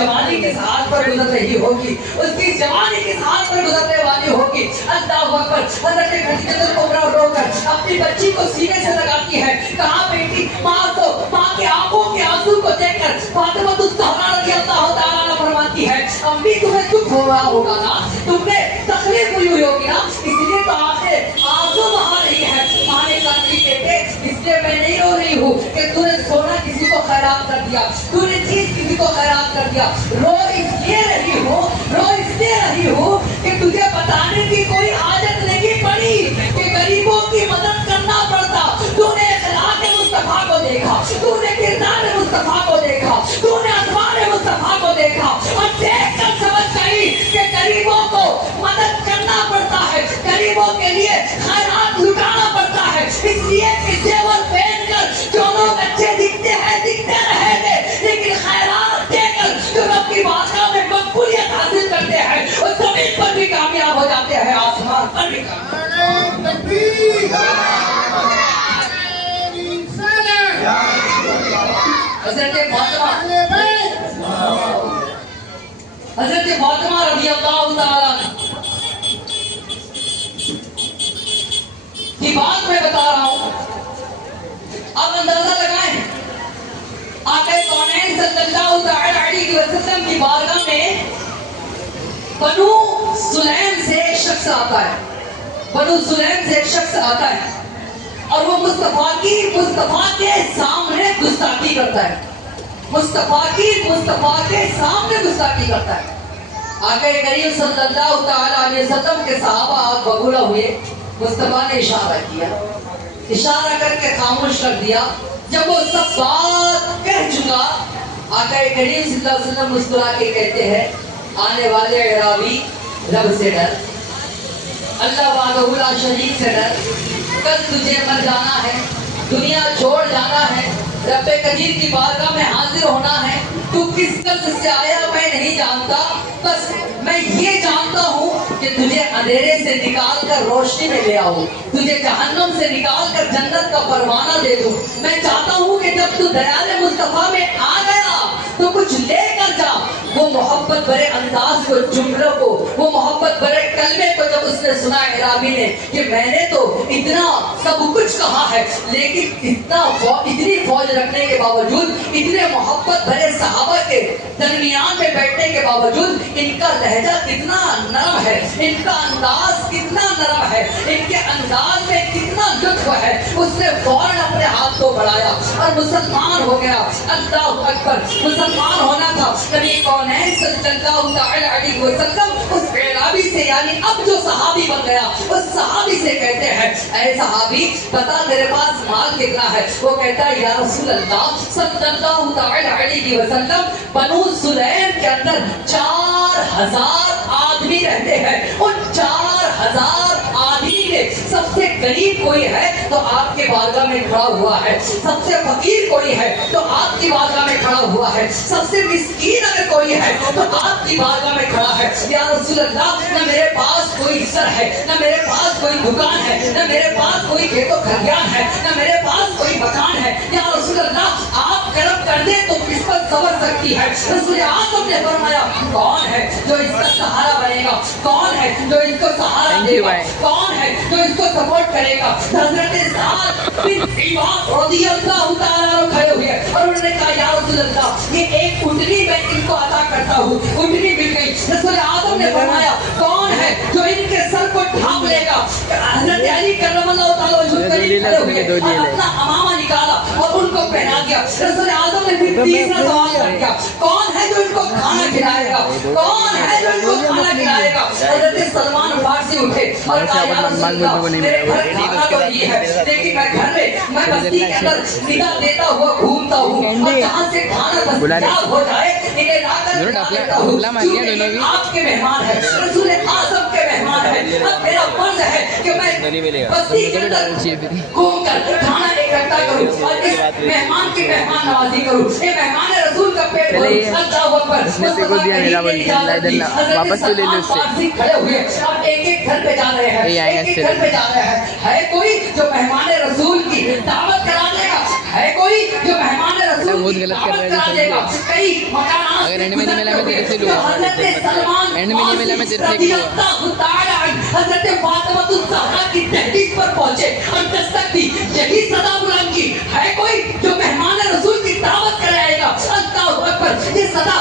जवानी किस हाल पर गुजर रही होगी, उसकी जवानी किस हाल पर गुजरने वाली होगी। अल्लाह अकबर। हज़रत खदीजा कुबरा रोकर अपनी बच्ची को सीने से लगाती है, कहा बेटी माँ को, माँ के आंखों के आंसू को देखकर फातिमा ज़हरा रज़ियल्लाहु तआला अन्हा फरमाती है, अम्मी तुम्हें दुख हो रहा होगा ना, तुमने तकलीफ हुई होगी ना, इसलिए तो आंखें आंसू बहा रही है। माँ ने कहा नहीं बेटे, इसलिए मैं नहीं रो रही हूँ कि तूने सोना किसी को खैरात कर दिया, तूने चीज किसी को खैरात कर दिया। रो इसलिए रही हूँ कि तुझे बताने की कोई आदत नहीं पड़ी कि गरीबों की मदद करना पड़ता। तूने अखलाक मुस्तफा को देखा, तूने किरदार मुस्तफा को देखा, तूने अखबार मुस्तफा को देखा और देखकर समझ गई कि गरीबों को मदद करना पड़ता है, गरीबों के लिए खैरात लुटाना पड़ता है। इसलिए कि जेवर पहनकर जो लोग अच्छे दिखते हैं, दिखते रहेंगे, लेकिन खैरात देकर जो रब की बारगाह में मकबूलियत हासिल करते हैं, वो जमीन पर भी कामयाब हो जाते हैं, आसमान पर भी हज़रत फातिमा रज़ियल्लाहु तआला की बात मैं बता रहा हूँ, आप अंदाजा लगाएं। आका कौनैन सल्लल्लाहु तआला अलैहि वसल्लम की बारगाह में बनु सुलैम से एक शख्स आता है, बनु सुलैम से एक शख्स आता है और वो मुस्तफा के सामने गुस्ताखी करता है, मुस्तफा के सामने गुस्ताखी करता है। आका करीम सल्लल्लाहु तआला अलैहि वसल्लम के सहाबा आग बबूला हुए, मुस्तफा ने इशारा किया, इशारा करके खामोश कर दिया। जब वो सब बात कह चुका, आका करीम सल्लल्लाहु अलैहि वसल्लम मुस्कुरा के कहते हैं, आने वाले अराबी रब से डर, अल्लाह वाला शरीक से डर, कल तुझे मर जाना है, दुनिया छोड़ जाना है, रब्बे कदीर की बारगाह में हाजिर होना है। तू किस कल्ब से आया मैं नहीं जानता, बस मैं ये जानता हूँ कि तुझे अंधेरे से निकाल कर रोशनी में ले आऊं, तुझे जहन्नम से निकाल कर जन्नत का परवाना दे दूं। मैं चाहता हूँ कि जब तू दयाल मुस्तफा में आ गया तो कुछ लेकर जा। वो मोहब्बत भरे अंदाज को, जुमलों को, वो मोहब्बत भरे कलमे को जब उसने सुना इराबी ने कि मैंने तो इतना सब कुछ कहा है, लेकिन इतनी फौज रखने के बावजूद, इतने मोहब्बत भरे सहाबा के दरमियान में बैठने के बावजूद इनका लहजा कितना नरम है, इनका अंदाज कितना नरम है, इनके अंदाज में कितना लुत्फ है। उसने फौरन अपने हाथ को बढ़ाया और मुसलमान हो गया। अल्लाह अकबर। मुसलमान होना था। नबी कौनैन सल्लल्लाहु अलैहि वसल्लम उस अराबी से, यानी अब जो सहाबी बन गया, उस सहाबी से कहते हैं, ऐ सहाबी बता तेरे पास माल कितना है? वो कहता है या रसूल अल्लाह सल्लल्लाहु अलैहि वसल्लम, बनु सुलैम के अंदर 4000 आदमी रहते हैं, उन 4000 आदमी में सबसे गरीब कोई है तो आपके बारगाह में खड़ा हुआ है, सबसे फकीर कोई है तो आपकी बारगाह में खड़ा हुआ है, सबसे मिस्कीन अगर कोई है तो आपकी बारगाह में खड़ा है। या रसूल अल्लाह, न मेरे पास कोई सर है, न मेरे पास कोई दुकान है, न मेरे पास कोई खेतों खलियान है, न मेरे पास कोई मकान है। या रसूल अल्लाह, आप करम कर दे तो किस पर सबर सकती है? रसूल आज़म ने फरमाया, कौन है जो इसका सहारा बनेगा, कौन है जो इसको सहारा देगा, कौन है जो इसको सपोर्ट करेगा? हज़रत साद बिन इबाद रज़ियल्लाहु तआला खड़े हुए और उन्होंने कहा, या रसूल अल्लाह, ये एक ऊँटनी मैं इनको अता करता हूँ। ऊँटनी मिल गई। रसूल आज़म ने फरमाया, कौन है जो इनके सर को ढांप लेगा? हज़रत अली करमल्लाहु तआला वजहू खड़े हुए और अपना अमामा निकाला और उनको पहना दिया। रसूल आज़म ने फिर तीसरा सवाल कर दिया, कौन है जो इनको खाना खिलाएगा, कौन है जो इनको खाना खिलाएगा? हज़रत सलमान फारसी उठे और कहा, या रसूल अल्लाह, मेरे घर खाना तो नहीं है, लेकिन मैं घर में, मैं बस्ती के अंदर निगाह देता हुआ घूमता हूँ और जहाँ से खाना दस्तयाब हो जाए इन्हें लाकर खिलाता हूँ। आपके मेहमान है, रसूल आज़म के मेहमान है, अब मेरा फर्ज है कि मैं बस्ती के अंदर घूम कर खाना इकट्ठा करूँ और इस मेहमान की मेहमान नवाजी करूँ। ये मेहमान रसूल का पेट भरूँ। वापस तो ले लो उससे। खड़े हुए अब एक एक घर पे जा रहे हैं, एक एक घर पे जा रहे हैं। है कोई जो मेहमान रसूल की दावत करा देगा? है कोई जो मेहमान रसूल बहुत की गलत कर दावत रहा है करा देगा। कई मकानात अगर एंड में नहीं मिला मैं तेरे से लूंगा। हज़रत सलमान एंड में नहीं मिला मैं तेरे से रज़ी लूंगा। अल्लाह ताला हज़रत फातिमा ज़हरा की तहरीक पर पहुंचे और दस्तक दी। यही सदा बुलंद की है कोई जो मेहमान रसूल की दावत कराएगा। अल्लाहू अकबर। ये सदा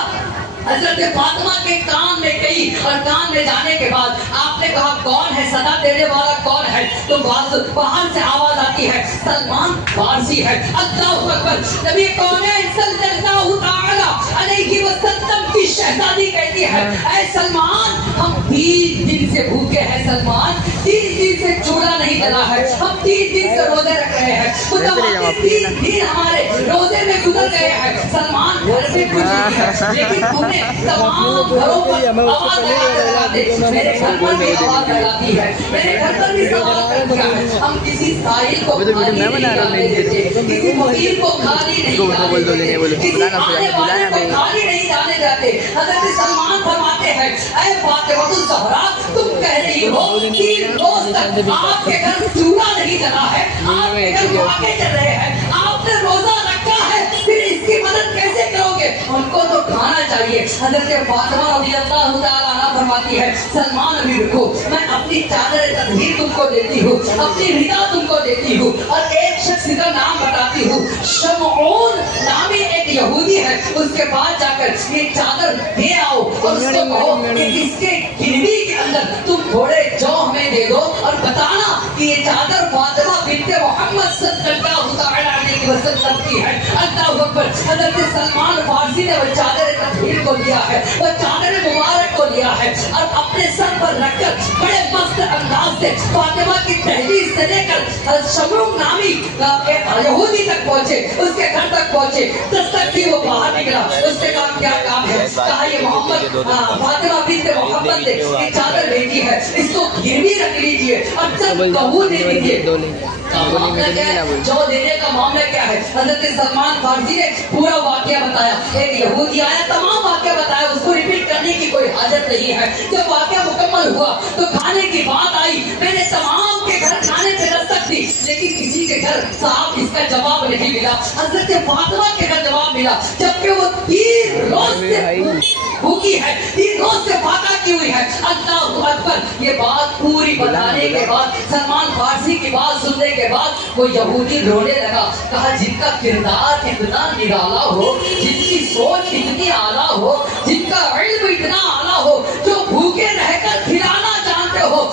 हज़रत फातिमा के कान में गई और कान में जाने के बाद आपने कहा कौन है सदा देने वाला कौन है, तो बाहर से आवाज आती है सलमान फारसी है। अल्लाहू अकबर। नबी कौनैन सल्लल्लाहु तआला अलैहि वसल्लम की शहजादी कहती है ऐ सलमान हम 30 दिन से भूखे हैं सलमान, 30 दिन से चूल्हा नहीं जला है, हम 30 दिन से रोजे रख रहे हैं, 30 दिन हमारे रोजे में गुजर गए हैं सलमान। घर में कुछ नहीं है लेकिन तुमने तमाम घरों पर आवाज लगा दे, मेरे घर पर भी आवाज लगाती है, मेरे घर पर भी सवाल करती है। हम किसी साहिल को खाली नहीं जाने देते, किसी फकीर को खाली नहीं जाने देते, किसी आने वाले को खाली नहीं जाने देते। हज़रत सलमान फरमाते हैं ऐ फातिमा ज़हरा तुम कह रही हो कि रोज तक आपके घर चूल्हा नहीं जला है, आपके घर वाक़े चल रहे हैं, आपने रोजा रखा है, फिर इसकी मदद कैसे करोगे? उनको तो खाना चाहिए। हज़रत फातिमा रज़ियल्लाहु ताला अन्हा फरमाती है सलमान अभी रुको, मैं अपनी चादर तदहीर तुमको देती हूँ, अपनी रिदा तुमको देती हूँ और एक शख्स का नाम बताती हूँ, शमऊन नामी एक यहूदी है, उसके पास जाकर ये चादर दे आओ और उसको कहो कि इसके गिरवी के अंदर तुम थोड़े जौ हमें दे दो और बताना कि ये चादर फातिमा बिन्त मोहम्मद सल्लल्लाहु तआला अलैहि वसल्लम की है। अल्लाहू अकबर। हज़रत सलमान फारसी ने वो चादर तदहीर को दिया है, वो चादर मुबारक को लिया है और अपने सर पर रखकर बड़े मस्त अंदाज से फातिमा की तहरीर से लेकर शमरूम नामी यहूदी तक पहुंचे, उसके घर तक पहुंचे। दस्तक थी वो बाहर निकला, उसने कहा क्या काम है? कहा ये मोहम्मद फातिमा बिन्त मोहम्मद ने ये चादर भेजी है, इसको गिरवी रख लीजिए और जब कबूल नहीं दीजिए। जो देने का मामला क्या है? हज़रत सलमान फारसी ने पूरा वाकया बताया, एक यहूदी आया तमाम वाकया बताया, उसको रिपीट करने की कोई हाजत नहीं है। जब वाकया मुकम्मल हुआ तो खाने की बात आई, मैंने तमाम के घर खाने पे दस्तक दी लेकिन किसी के घर साहब इसका जवाब नहीं मिला। हज़रत फातिमा के घर जवाब मिला, जबकि वो 3 रोज से भूखी है, 3 रोज से फाका की हुई है। अल्लाहू अकबर। ये बात पूरी बताने के बाद सलमान फारसी की बात सुनने के बाद वो यहूदी रोने लगा, कहा जिनका किरदार इतना निराला हो, जिनकी सोच इतनी आला हो, जिनका इल्म इतना आला हो, जो भूखे रहकर खिलाना जानते हो,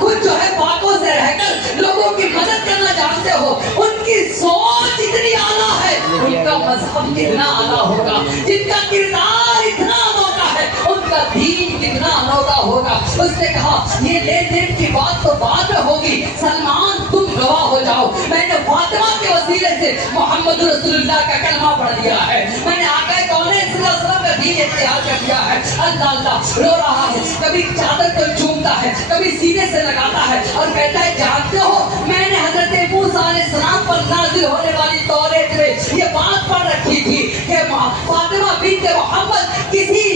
खुद जो है बातों से रहकर लोगों की मदद करना जानते हो, उनकी सोच इतनी आला है, उनका मजहब कितना आला होगा, जिनका किरदार इतना अनोखा है उनका दीन कितना अनोखा होगा। उसने कहा ये लेन देन की बात तो बाद में होगी, सलमान तुम गवाह हो जाओ, मैंने फातिमा के वसीले से मोहम्मद रसूलुल्लाह का कलमा पढ़ दिया है, मैंने आका कौनैन सल्लल्लाहु अलैहि वसल्लम का दीन इख्तियार कर दिया है। अल्लाह अल्लाह रो रहा है, कभी चादर को चूमता है, कभी सीने से लगाता है और कहता है जानते हो मैंने हज़रत मूसा अलैहिस्सलाम पर नाज़िल होने वाली तौरात में ये बात पढ़ रखी थी कि फातिमा बिन्त मोहम्मद किसी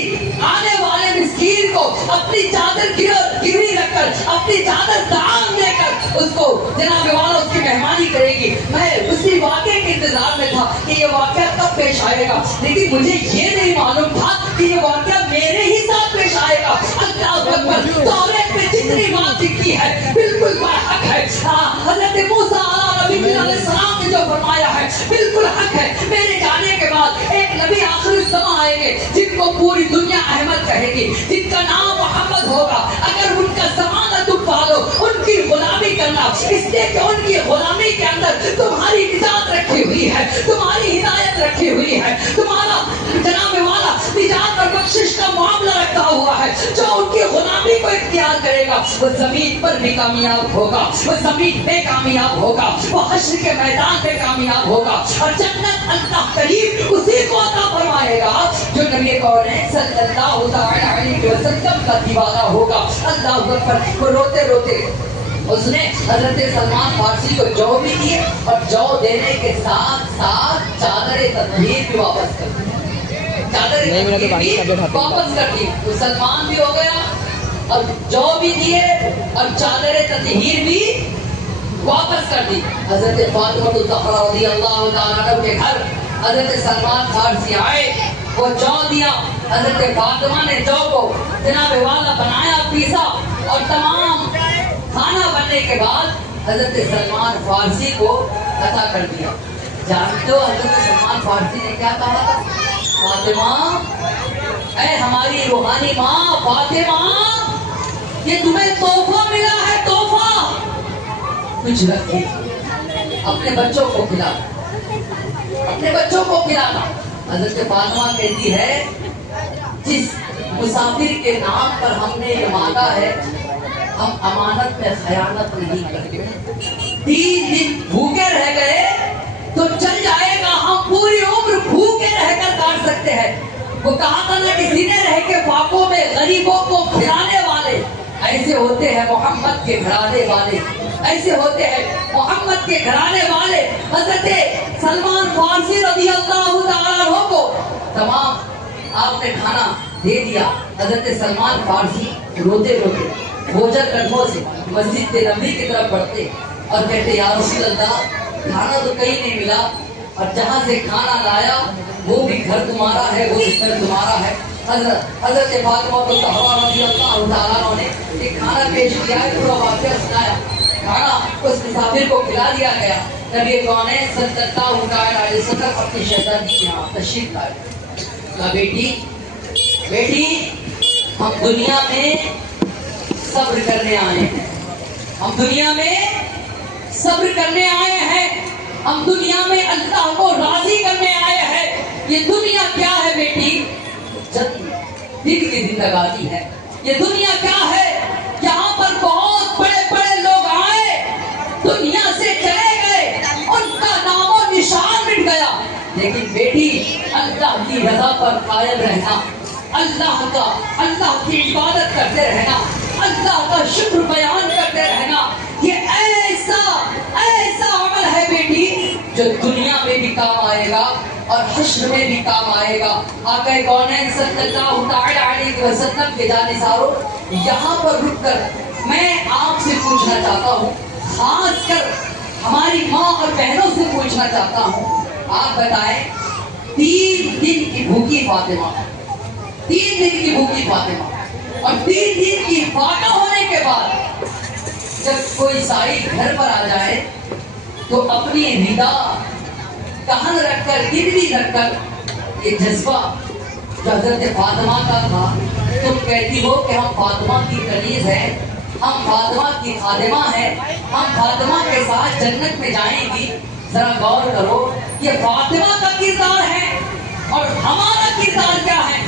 आने वाले मिस्कीन को अपनी चादर गिरवी रखकर, अपनी चादर दान देकर उसको जनाब वाला उसकी मेहमानी करेगी। मैं उसी वाक़े के इंतजार में था कि ये वाक़या कब पेश आएगा, लेकिन मुझे ये नहीं मालूम था कि ये वाक़या मेरे ही साथ पेश आएगा। अल्लाहू अकबर। तौरात में जितनी बात लिखी है बिल्कुल हक है। हज़रत मूसा अलैहिस्सलाम ने जो फरमाया है बिल्कुल हक है। मेरे जाने के बाद एक नबी आखिरी ज़मां आएंगे जिनको पूरी दुनिया अहमद कहेगी, जिनका नाम मोहम्मद होगा। अगर उनका ज़माना तुम पालो, उनकी गुलामी करना, इसलिए कि उनकी गुलामी के अंदर तुम्हारी निजात रखी हुई है, तुम्हारी हिदायत रखी हुई है, तुम्हारा जनाब वाला निजात और बख्शिश का मामला रखा हुआ है। जो उनकी गुलामी को इख्तियार करेगा वो जमीन पर भी कामयाब होगा, वो जमीन पे कामयाब होगा, वो हश्र के मैदान पे कामयाब होगा और जन्नत अल्लाह करीम उसी को अता फरमाएगा जो नबी कौनैन सल्लल्लाहु अलैहि वसल्लम का दीवाना होगा। अल्लाह अकबर। वो रोते रोते उसने हज़रत सलमान फारसी को जौ भी दिए और जौ देने के साथ साथ चादर तदहीर भी वापस कर दी, चादर वापस कर दी। तो सलमान भी हो गया और जौ भी दिए और चादर तदहीर भी واپس کر دی. حضرت فاطمہ الزہرا رضی اللہ تعالیٰ عنہ کے گھر حضرت سلمان فارسی آئے, وہ جو دیا. حضرت فاطمہ نے جو کو جناب والا بنایا, پیسا, اور تمام کھانا بننے کے بعد حضرت سلمان فارسی کو عطا کر دیا. جانتے ہو حضرت سلمان فارسی نے کیا کہا تھا؟ فاطمہ, اے ہماری روحانی ماں فاطمہ, یہ تمہیں تحفہ ملا ہے, تحفہ, کچھ رکھے, اپنے بچوں کو کھلانا, اپنے بچوں کو کھلانا. حضرت فاطمہ کہتی ہے جس مسافر کے نام پر ہم نے یہ مانگا ہے, ہم امانت میں خیانت نہیں کرتے. 3 دن بھوکے رہ گئے تو چل جائے گا, ہم پوری عمر بھوکے رہ کر کاٹ سکتے ہیں. وہ کہا تھا نا کہ سینے رہ کے فاقوں میں غریبوں کو کھلانے والے ایسے ہوتے ہیں محمد کے گھرانے والے, ایسے ہوتے ہیں محمد کے گھرانے والے. حضرت سلمان فارسی رضی اللہ تعالیٰ عنہ کو تمام آپ نے کھانا دے دیا. حضرت سلمان فارسی روتے روتے بوجھل کنٹھوں سے مسجد نبوی کی طرف بڑھتے اور کہتے یا رسول اللہ, کھانا تو کہیں نہیں ملا, اور جہاں سے کھانا لایا وہ بھی گھر تمہارا ہے, وہ بستر تمہارا ہے. حضرت فاطمہ الزہرا رضی اللہ تعالیٰ عنہ نے ایک کھانا پیش کیا ہے, پورا واقعہ سنایا. کھانا اس مسافر کو کھلا دیا گیا. نبی کونین صلی اللہ علیہ وسلم اپنی شہزادی کے یہاں تشریف لائے. کہا بیٹی, بیٹی, ہم دنیا میں صبر کرنے آئے ہیں, ہم دنیا میں صبر کرنے آئے ہیں, ہم دنیا میں اللہ کو راضی کرنے آئے ہیں. یہ دنیا کیا ہے بیٹی؟ دن کی زندگانی ہے. یہ دنیا کیا ہے؟ یہاں پر بہت بڑے بڑے لوگ آئے, دنیا سے چلے گئے, ان کا نام و نشان مٹ گیا. لیکن بیٹی, اللہ کی رضا پر قائم رہنا, اللہ کی عبادت کرتے رہنا, اللہ کا شکر بیان کرتے رہنا, یہ ایسا عمل ہے بیٹی جو دنیا میں بھی کام آئے گا اور حشر میں بھی کام آئے گا. آقا کونین صلی اللہ تعالی علیہ وسلم کے جانثاروں, یہاں پر رک کر میں آپ سے پوچھنا چاہتا ہوں, خاص کر ہماری ماں اور بہنوں سے پوچھنا چاہتا ہوں, آپ بتائیں 3 دن کی بھوکی فاطمہ, 3 دن کی بھوکی فاطمہ, اور 3 دن کی فاقہ ہونے کے بعد جب کوئی سائل گھر پر آ جائے تو اپنی ردا کہن رکھ کر, گروی رکھ کر, یہ جذبہ جو حضرت فاطمہ کا تھا, تم کہتی ہو کہ ہم فاطمہ کی کنیز ہیں, ہم فاطمہ کی خادمہ ہیں, ہم فاطمہ کے ساتھ جنت میں جائیں گی. ذرا غور کرو, یہ فاطمہ کا کردار ہے اور ہمارا کردار کیا ہے,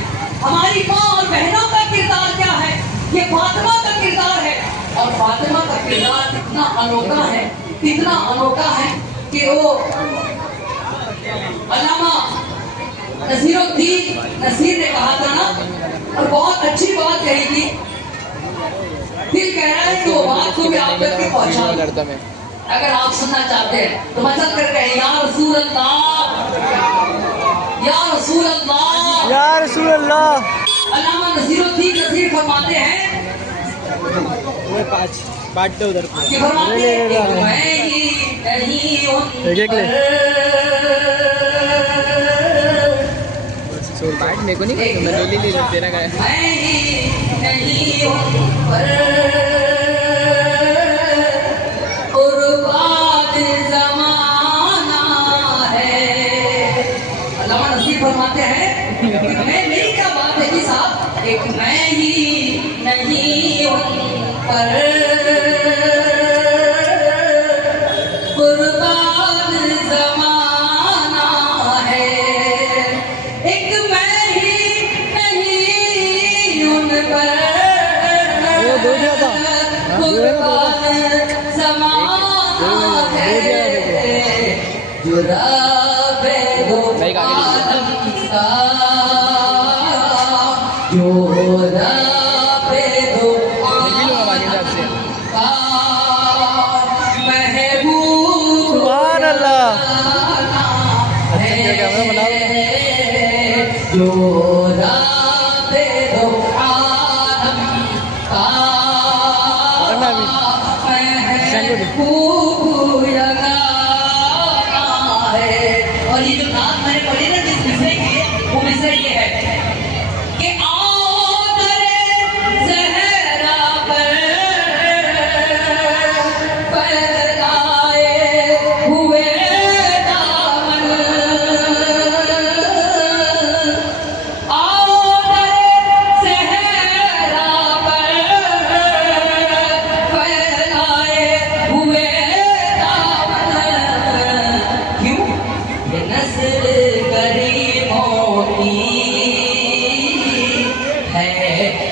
ہماری ماں اور بہنوں کا کردار کیا ہے, یہ فاطمہ کا کردار ہے. اور فاطمہ کا کردار اتنا انوکھا ہے, اتنا انوکھا ہے کہ وہ علامہ نصیر الدین نصیر نے کہا تھا نا, اور بہت اچھی بات کہی تھی, دل کہہ رہا ہے کہ وہ بات کو بھی آپ تک پہنچا. اگر آپ سننا چاہتے ہیں تو مچل کر کہیں یا رسول اللہ, یا رسول اللہ, یا رسول اللہ. علامہ نصیر الدین نصیر فرماتے ہیں کاٹ دو ادھر کہ فرماتے ہیں کہ میں ہی نہیں ہوں کاٹ میرے کو نہیں, میں لے لے تیرا کا ہے. میں ہی نہیں ہوں پر قربان زمانہ ہے. علامہ نصیر فرماتے ہیں کہ میں میری کیا بات ہے کہ صاحب, ایک میں ہی نہیں ہوں پر قربان زمانہ ہے, ایک میں ہی نہیں ان پر قربان زمانہ ہے, جدا بے دو عالم کا, جدا بے دو سبحان اللہ. جو مصرع یہ ہے کہ آدر زہرا پر پھیلائے ہوئے دامن، آدر زہرا پر پھیلائے ہوئے دامن، کیوں؟ یہ نسل کریموں کی ہے،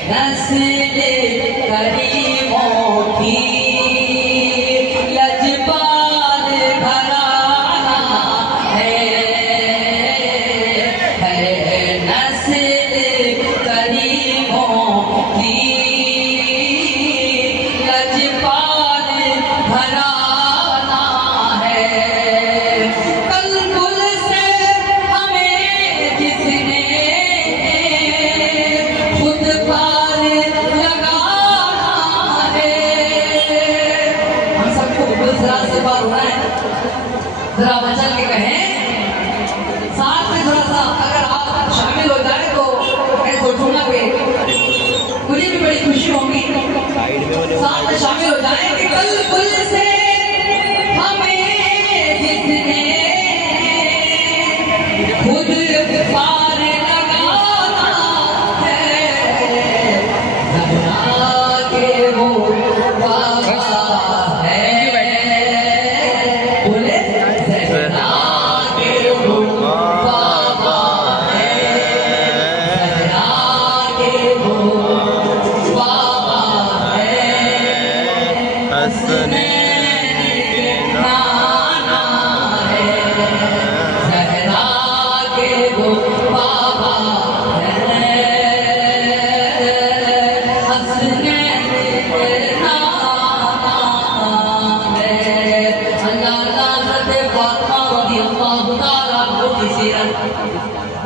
نسل کریموں کی لجپال گھرانہ ہے نسل کریموں کی لجپال گھرانہ ہے۔ کلبل سے ہمیں جس نے خود پار لگانا ہے، ہم سب کو بلبل ذرا سے پار ہونا ہے، ذرا بچل کے کہیں ساتھ میں تھوڑا سا اگر آپ شامل ہو جائیں تو میں سوچوں گا کہ مجھے بھی بڑی خوشی ہوگی، ساتھ میں شامل ہو جائیں کہ کل سے ہمیں جس نے خود پار لگانا ہے، زہرا کے وہ بابا ہے، بولے زہرا کے وہ بابا ہے، زہرا کے وہ بابا ہے، حسنین کے نانا ہے، زہرا کے وہ بابا ہے، حسنین کے نانا ہے۔ اللہ حضرت فاطمہ رضی اللہ تعالیٰ عنہ کی سیرت،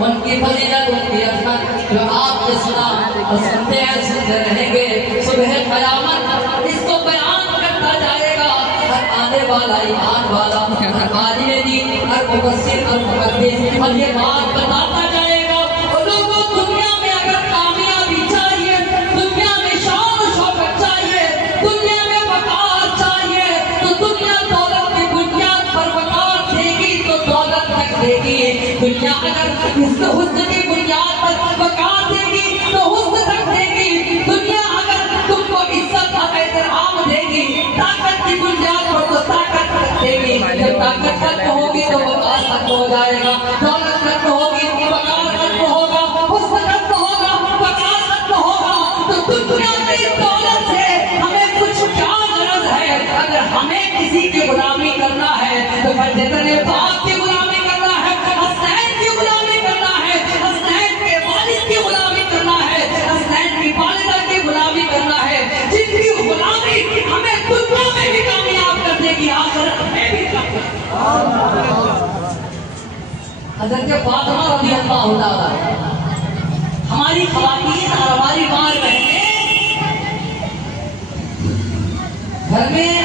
ان کی فضیلت، ان کی عظمت جو آپ نے سنا اور سنتے ہیں، سنتے رہیں گے، صبح قیامت اس کو بیان کرتا جائے گا ہر آنے والا ایمان والا، ہر عالم دین، ہر مفسر، ہر محدث، اور یہ بات بتاتا جائے گا اور لوگوں دنیا میں اگر کامیابی چاہیے، دنیا میں شان و شوکت چاہیے، دنیا میں وقار چاہیے، تو دنیا دولت کی بنیاد پر وقار دے گی تو دولت تک دے گی، دنیا اگر حسن کی بنیاد پر وقار دے گی تو حسن تک دے گی، دنیا اگر تم کو عزت اور احترام دے گی طاقت کی بنیاد پر تو طاقت تک دے گی، جب طاقت ختم ہوگی تو وقار ختم ہو جائے گا، دولت ختم ہوگی وقار ختم ہوگا، حسن ختم ہوگا وقار ختم ہوگا، تو دنیا کی دولت سے ہمیں کچھ کیا غرض ہے؟ اگر ہمیں کسی کی غلامی کرنا ہے تو جتنے باپ کی غلامی کرنا ہے، حسنین کی غلامی کرنا ہے، حسنین کے والد کی غلامی کرنا ہے، حسنین کی والدہ کی غلامی کرنا ہے، جن کی غلامی ہمیں دنیا میں بھی کامیاب کر دے گی، آخرت میں بھی کامیاب۔ حضرت فاطمہ رضی اللہ تعالیٰ ہماری خواتین اور ہماری ماں بہنیں گھر میں